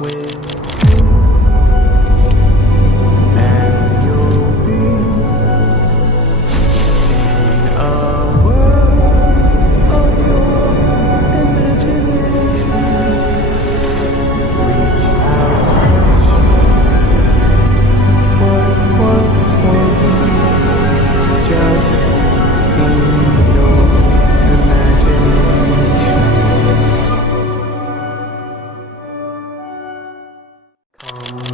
with me, and you'll be in a world of your imagination. Reach out, what was once just in your imagination. Come